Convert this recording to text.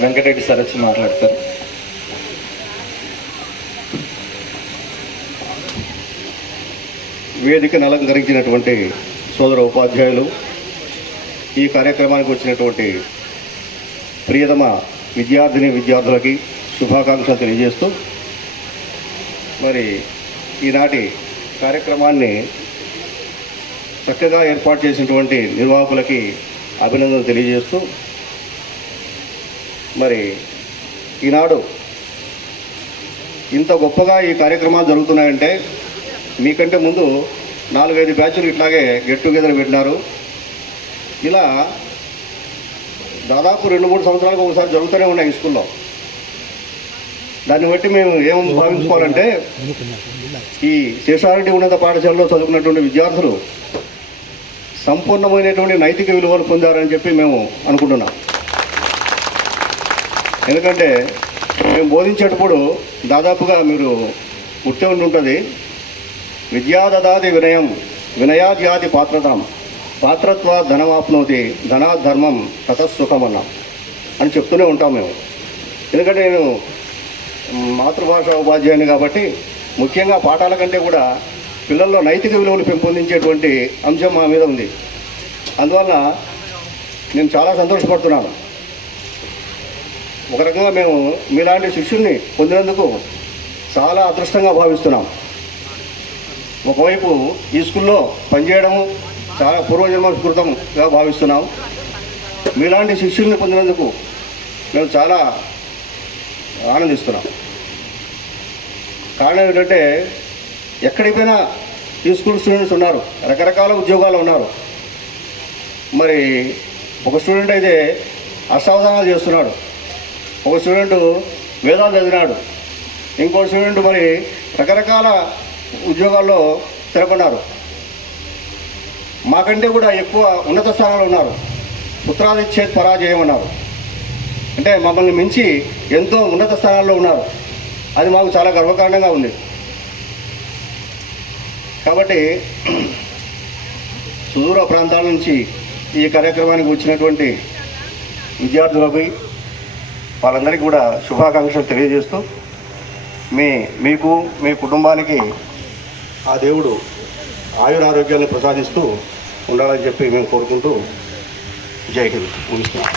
Venkatareddy sir వచ్చి మాట్లాడతారు. వేదికను అలంకరించినటువంటి సోదర ఉపాధ్యాయులు ఈ కార్యక్రమానికి వచ్చినటువంటి ప్రియతమ విద్యార్థిని విద్యార్థులకి శుభాకాంక్షలు తెలియజేస్తూ మరి ఈనాటి కార్యక్రమాన్ని చక్కగా ఏర్పాటు చేసినటువంటి నిర్వాహకులకి అభినందనలు తెలియజేస్తూ మరి ఈనాడు ఇంత గొప్పగా ఈ కార్యక్రమాలు జరుగుతున్నాయంటే మీకంటే ముందు నాలుగైదు బ్యాచ్లు ఇట్లాగే గెట్ టుగెదర్ పెట్టినారు. ఇలా దాదాపు రెండు మూడు సంవత్సరాలకు ఒకసారి జరుగుతూనే ఉన్నాయి స్కూల్లో. దాన్ని బట్టి మేము ఏం భావించుకోవాలంటే ఈ శేషారెడ్డి ఉన్నత పాఠశాలలో చదువుకున్నటువంటి విద్యార్థులు సంపూర్ణమైనటువంటి నైతిక విలువలు పొందారని చెప్పి మేము అనుకుంటున్నాం. ఎందుకంటే మేము బోధించేటప్పుడు దాదాపుగా మీరు గుర్తే ఉండి ఉంటుంది విద్యాదదాది వినయం వినయాజ్యాది పాత్రతాం. పాత్రత్వ ధనమాప్నోతి ధనా ధర్మం తతసుఖం అన్నాం అని చెప్తూనే ఉంటాం మేము. ఎందుకంటే నేను మాతృభాష ఉపాధ్యాయుని కాబట్టి ముఖ్యంగా పాఠాల కంటే కూడా పిల్లల్లో నైతిక విలువలు పెంపొందించేటువంటి అంశం మా మీద ఉంది. అందువల్ల నేను చాలా సంతోషపడుతున్నాను. ఒక రకంగా మేము మీలాంటి శిష్యుల్ని పొందినందుకు చాలా అదృష్టంగా భావిస్తున్నాం. ఒకవైపు ఈ స్కూల్లో పనిచేయడము చాలా పూర్వజన్మ స్ఫూర్తంగా భావిస్తున్నాం. మీలాంటి శిష్యుల్ని పొందినందుకు మేము చాలా ఆనందిస్తున్నాం. కారణం ఏంటంటే ఎక్కడికి పోయినా ఈ స్కూల్ స్టూడెంట్స్ ఉన్నారు రకరకాల ఉద్యోగాలు ఉన్నారు. మరి ఒక స్టూడెంట్ అయితే అసావధానాలు చేస్తున్నాడు. ఒక స్టూడెంట్ వేదాలు చదివినాడు. ఇంకో స్టూడెంట్ మరి రకరకాల ఉద్యోగాల్లో స్థిరపడ్డారు మాకంటే కూడా ఎక్కువ ఉన్నత స్థానాలు ఉన్నారు. పుత్రాదిచ్చేత్ పరాజయం అన్నారు. అంటే మమ్మల్ని మించి ఎంతో ఉన్నత స్థానాల్లో ఉన్నారు. అది మాకు చాలా గర్వకారణంగా ఉంది. కాబట్టి సుదూర ప్రాంతాల నుంచి ఈ కార్యక్రమానికి వచ్చినటువంటి విద్యార్థులపై వాళ్ళందరికీ కూడా శుభాకాంక్షలు తెలియజేస్తూ మీ మీకు మీ కుటుంబానికి ఆ దేవుడు ఆయురారోగ్యాన్ని ప్రసాదిస్తూ ఉండాలని చెప్పి మేము కోరుకుంటూ జై హింద్. ముగిస్తున్నాం